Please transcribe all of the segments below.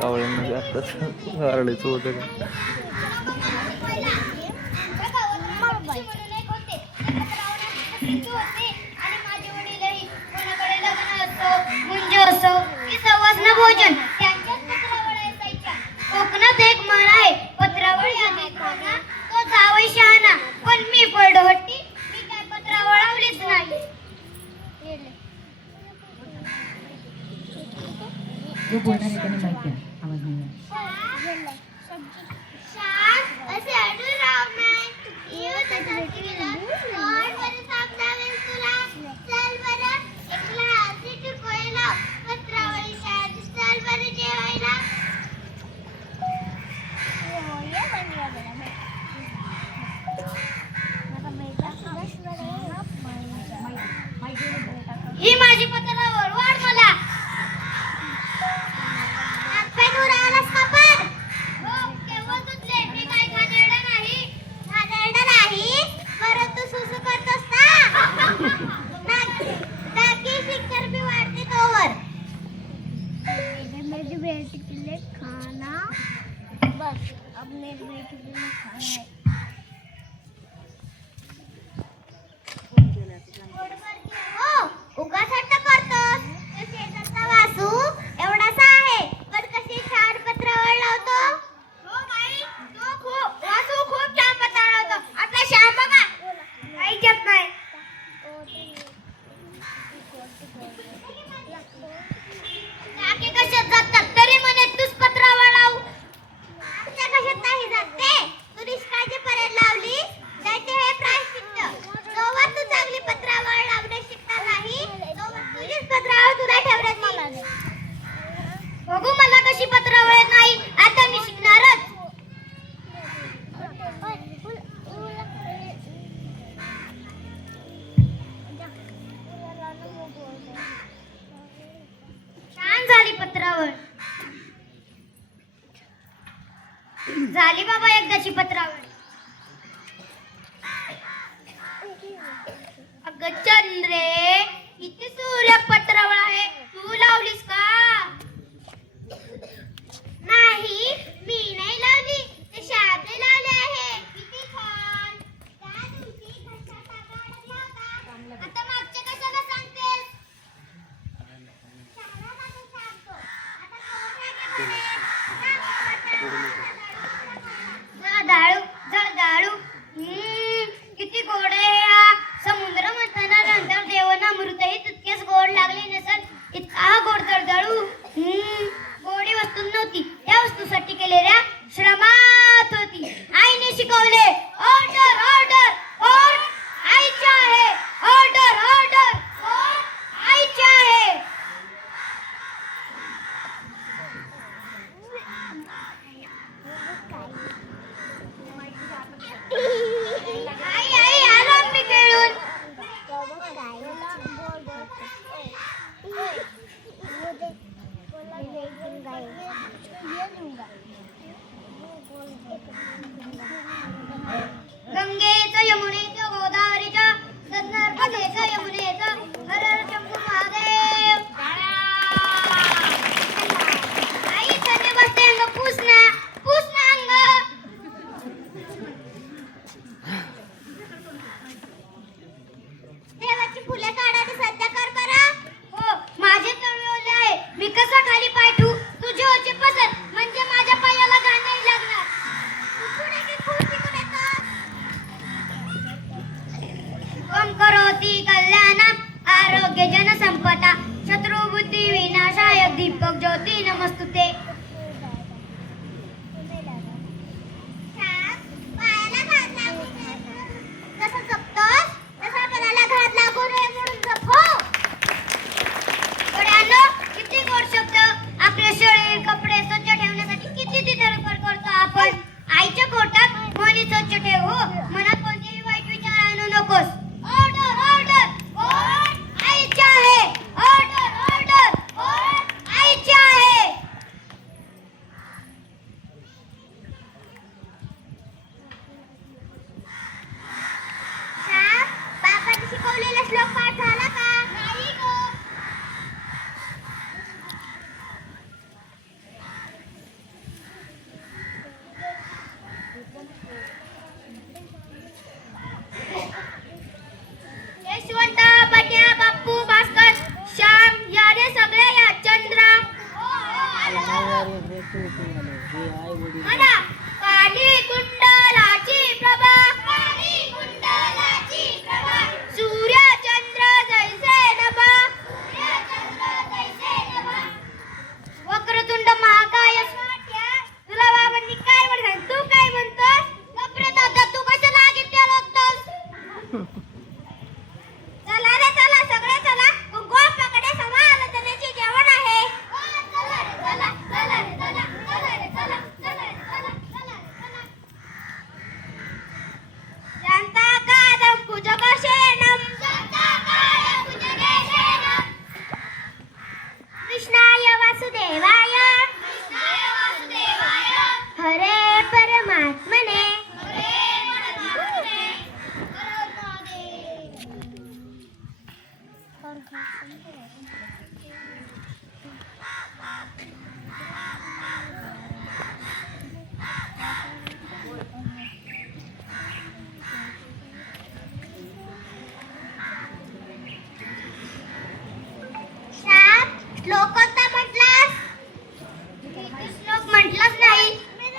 कावळ्यांमध्ये आत्ताच हरळीचं होतं का? भोजन कोकणात एक म्हण आहे, पत्रावळ यादी खाना तो जावई शहाणा. पण मी पडहट्टी, मी काय पत्रावळ आवलीच नाही. जो बोलणार आहे त्याने माहिती आहे, आवाज नाही आहे. ही माझी पत्रावळ, वाढ मला. मी काय घाणेरडा नाही. घाणेरडा नाही, परंतु सुसू करतोस ना. टाकी शिखर भी वाढते तोवर. मेरी बेटी के लिए खाना बस. अब मेरी बेटी के लिए खाना है. उगाच करतोस. शेजारचा वासू एवढासा आहे, पण कशी छान पत्रावळ लावतो. हो बाई, तो वासू खूप छान पत्रावळ लावतो. आपला श्याम बघा, काहीच येत नाही. काकी कशात जातात तरी म्हणे तूच पत्रावळ लावू. आमच्या कशात नाही जात ते. तू निष्काळजी पर्यंत लावली त्याचे हे प्रायश्चित्त. जोवर तू चांगली पत्रावळ लावणे शिकणार नाही, तोवर तुझीच पत्रावळ तुला ठेवण्यात येईल. बघू मला कशी पत्रावळ येत नाही, आता मी शिकणारच. छान झाली पत्रावळ. झाली बाबा एकदाची पत्रावळ. अगं चंद्रे, किती सुरेख पत्रावळ आहे. तू लावलीस का? नाही, मी नाही लावली, ते शाबे लावले आहे. किती छान. त्या दिवशी घशाचा गाड होता. आता मागच्या कशाला सांगतेस? शाळामध्ये सांगतो. आता जळदाळू. किती गोड आहे हा. समुद्र मंथनानंतर देवांना अमृतही तितकेच गोड लागले नसत. इतका गोड आपण आईच्या पोटात मनी स्वच्छ ठेव हो. मनात कोणतेही वाईट विचार आणू नकोस. ऑर्डर ऑर्डर, कोण आईची आहे. ऑर्डर ऑर्डर, कोण आईची आहे. श्याम, बाबांनी शिकवलेला श्लोक पाठ झाला का? नाही गो. यशवंत, बट्या, बाप्पू, भास्कर, श्याम या रे सगळे या. चंद्रा म्हणा. काली कुंडलाची प्रभा, काली कुंडलाची प्रभा, सूर्य चंद्र जैसे नभा, सूर्य चंद्र जैसे नभा. वक्रतुंड महाकाय स्वाट्या. तुला बाबांनी काय म्हणलं, तू काय म्हणतोस? गप्रे दादा, तू कसं लागेल त्या बघतोस? चला रे चला, सगळे चला. गोपाकडे समालोचनेची जेवण आहे. चला रे चला, चला रे चला, चला रे चला, चला रे चला, चला रे चला. शांताकारं भुजगशयनं, शांताकारं भुजगशयनं, कृष्णाय वासुदेवाय, कृष्णाय वासुदेवाय, हरे परमात्मने, हरे परमात्मने, श्याम, श्लोक कोणता म्हटलास? श्लोक म्हटलाच नाही.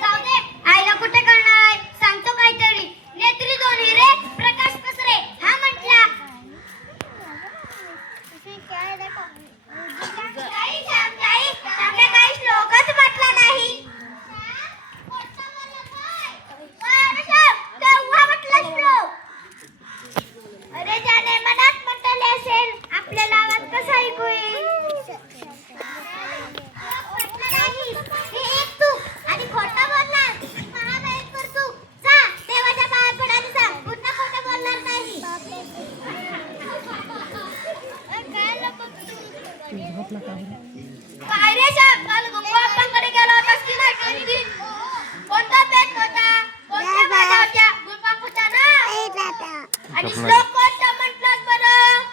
जाऊ दे, आईला कुठे कळणार आहे. सांगतो काहीतरी. नेत्री दोन्ही रे, प्रकाश पसरे हा म्हटला. श्यामने काही श्लोकच म्हटला नाही. केव्हा म्हटला श्लोक? अरे ज्याने मनात म्हटले असेल, आपल्याला आवाज कसा ऐकू येईल? हे एक चूक आणि खोटं बोलणार, महाभयंकर चूक. जा देवाच्या पाया पड आणि सांग, पुन्हा खोटं बोलणार नाही. काय रे श्याम, काल गुंपाकडे गेला होतास की नाही? कोणता पेट होता? कोणत्या भाज्या होत्या? गुंपाक होता ना. आणि श्लोक कोणता म्हटलास बरं?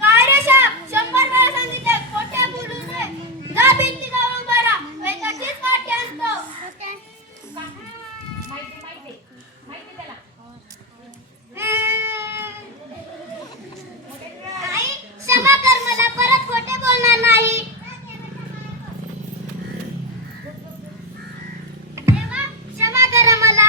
काय रे श्याम, 100 वेळा सांगितलं खोटे बोलू नये. जा भिंती जाऊन बरा, वेदाचीच वाटी आणतो. आई, क्षमा कर, मला परत खोटे बोलणार नाही. देवा, क्षमा करा मला.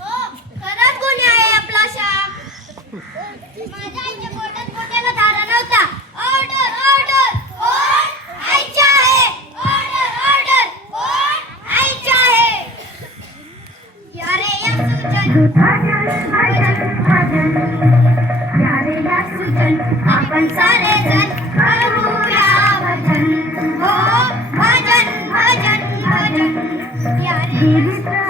हो, खरंच गुन्हे आहे आपला श्याम. माझ्या आईच्या पोटात पोट्याला धारा नव्हता. ऑर्डर ऑर्डर, कोण आईची आहे. ऑर्डर ऑर्डर, कोण आईची आहे. या रे या सुजन, या रे या सुजन, आपण सारे जण करूया भजन. हो, भजन भजन भजन. या रे या सुजन.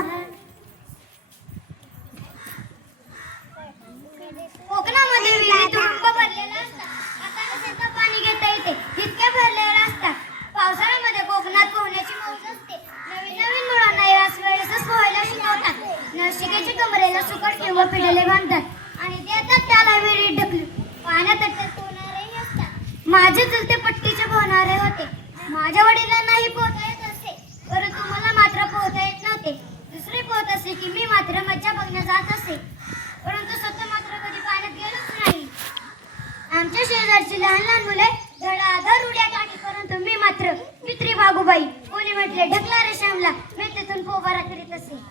कोकणामध्ये विहिरी तुडुंब भरलेल्या असतात. आता नसेल पाणी घेता येते, इतके भरलेले असतात. पावसाळ्यामध्ये कोकणात पोहण्याची मौज असते. नवीन नवीन मुलांना याच वेळेसच पोहायला शिकवतात. नशिकेच्या कमरेला सुकट किंवा पिढेले बांधतात आणि देतात त्याला विहिरीत ढकलून. पाण्यात अटक पोहणारेही असतात. माझे चुलते पट्टीचे पोहणारे होते. माझ्या वडिलांनाही पोहता येत असे, परंतु मला मात्र पोहता येत नव्हते. दुसरे पोहत असे की मी मात्र मज्जा बघण्यात जात असे, परंतु स्वतः मात्र कधी पाण्यात गेलोच नाही. आमच्या शेजारची लहान लहान मुले धडाधड उड्या काढली, परंतु मी मात्र पित्री बागुबाई. कोणी म्हटले ढकला रे श्यामला, मी तिथून पोबारा करीत असे.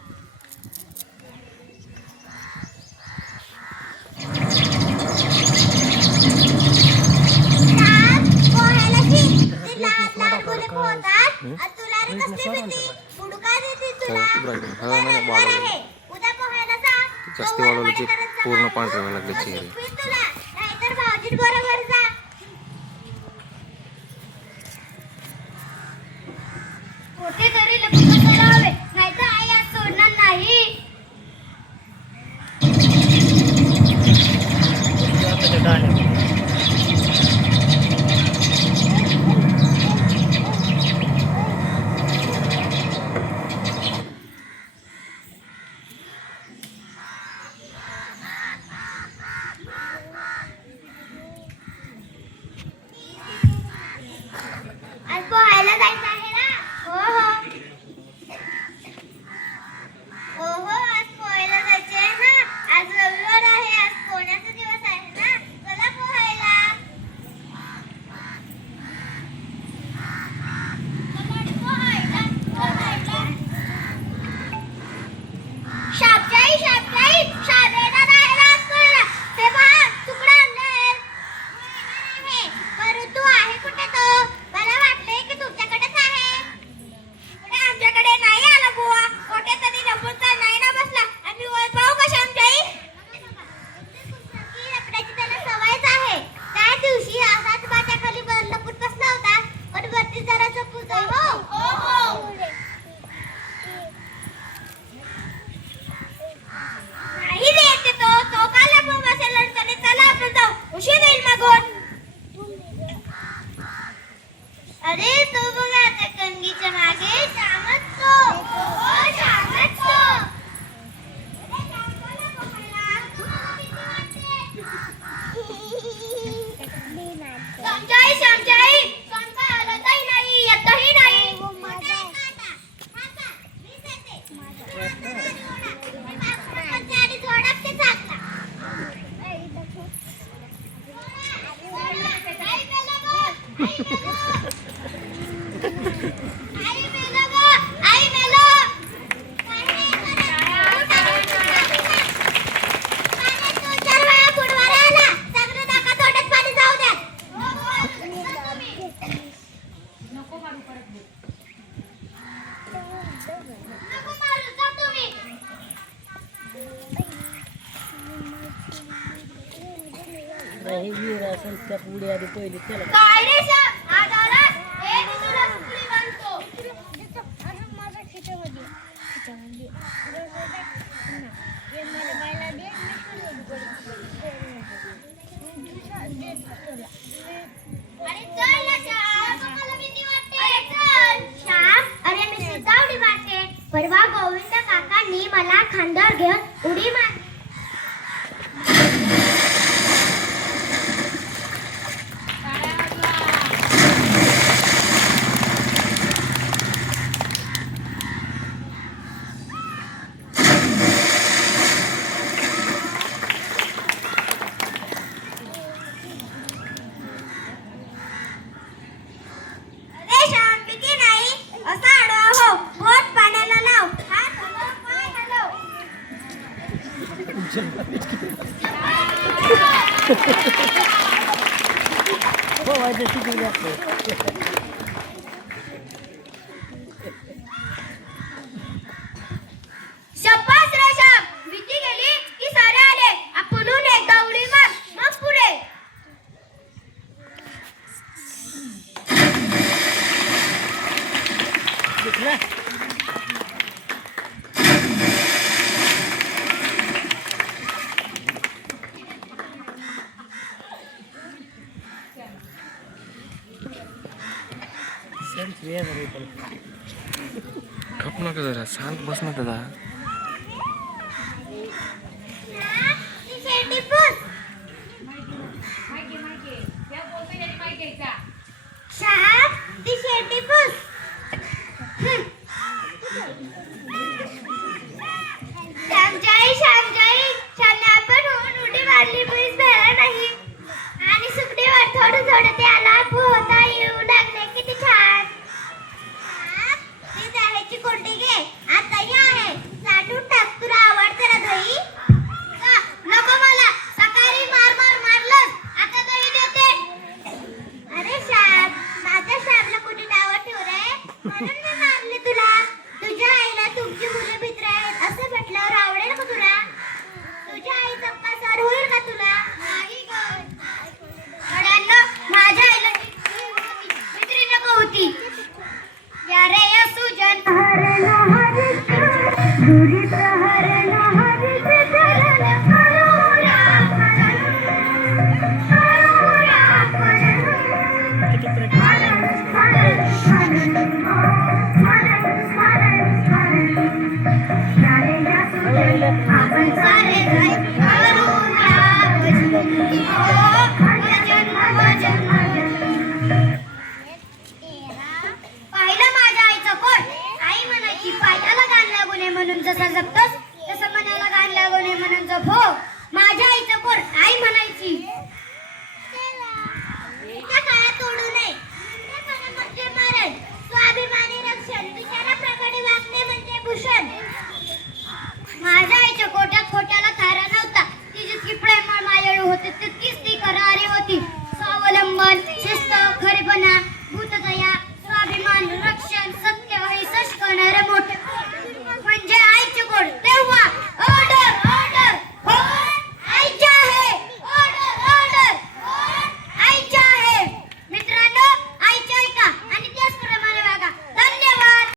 पोहायला शिक. लहान लहान मुले पोहतात आणि तुला रे कसली भीती बुडका देते तुला तुला रविवार आहे उद्या पोहायला जा जास्ती वाढवलं की पूर्ण पांढरे व्हायला लागले चेहरे. शिकवीन तुला नाहीतर भाऊजी बरोबर जा कुठेतरी लपून बसावे नाहीतर आई आज सोडणार नाही आज पोहायला जायचं आहे ना हो आज पोहायला जायचं आहे ना आज रविवार आहे आज पोहण्याचा दिवस आहे ना चला पोहायला शाबजाई शाबेदा राहिला कोणा ते पहा तुकडा आणले परंतु आहे कुठे तो मला वाटले की तुमच्याकडेच आहे कुठे आमच्याकडे नाही आला बुवा कुठे तरी लपूनचा नाही ना बसला आम्ही वर पाहू का शामजाई लपण्याची त्याला सवयच आहे त्या दिवशी असाच माझ्या खाली लपून बसला होता पण वरती जरा जपून जाऊ नाही रे तो का लपून बसेल आणि चला आपण जाऊ उशीर येईल मागून अरे तो बघा त्या कंगीच्या मागे श्यामच श्यामच समजाई समजा आलतही नाही येतही नाही काय रे साहेब आज आला हे मी तुला सुकली बांधतो माझ्या खिच्यामध्ये अरे चल ना श्याम मला भीती वाटते अरे चल श्याम अरे मी सुद्धा उडी मारते परवा गोविंद काकांनी मला खांद्यावर घेऊन उडी मारली शब्बास रे शब भीती गेली की सारे आले आपण एकदा उडी मार मग पुढे ठप नका जरा शांत बस ना दादा थोडं थोडं त्याला पोहता येऊ लागले किती छान ती दह्याची कोंडी घे आता ही आहे साठून टाक तुला आवडते ना दही नको मला सकाळी मारलंस आता दही देते अरे श्याम माझ्या श्यामला म्हणून मी मारले तुला. तुझ्या आईला तुमची मुलं मित्र आहेत असं म्हटल्यावर आवडेल का तुला? तुझ्या आईचा पसार होईल का तुला? नाही ग. थोड्यांना माझ्या आईला मित्री नको होती. या रे या सुजन आपण सारे जाय करूया भजन. पाहिलं माझ्या आईचं कोण? आई म्हणायची पायाला गाणं गुन्हे म्हणून जसा जगतोस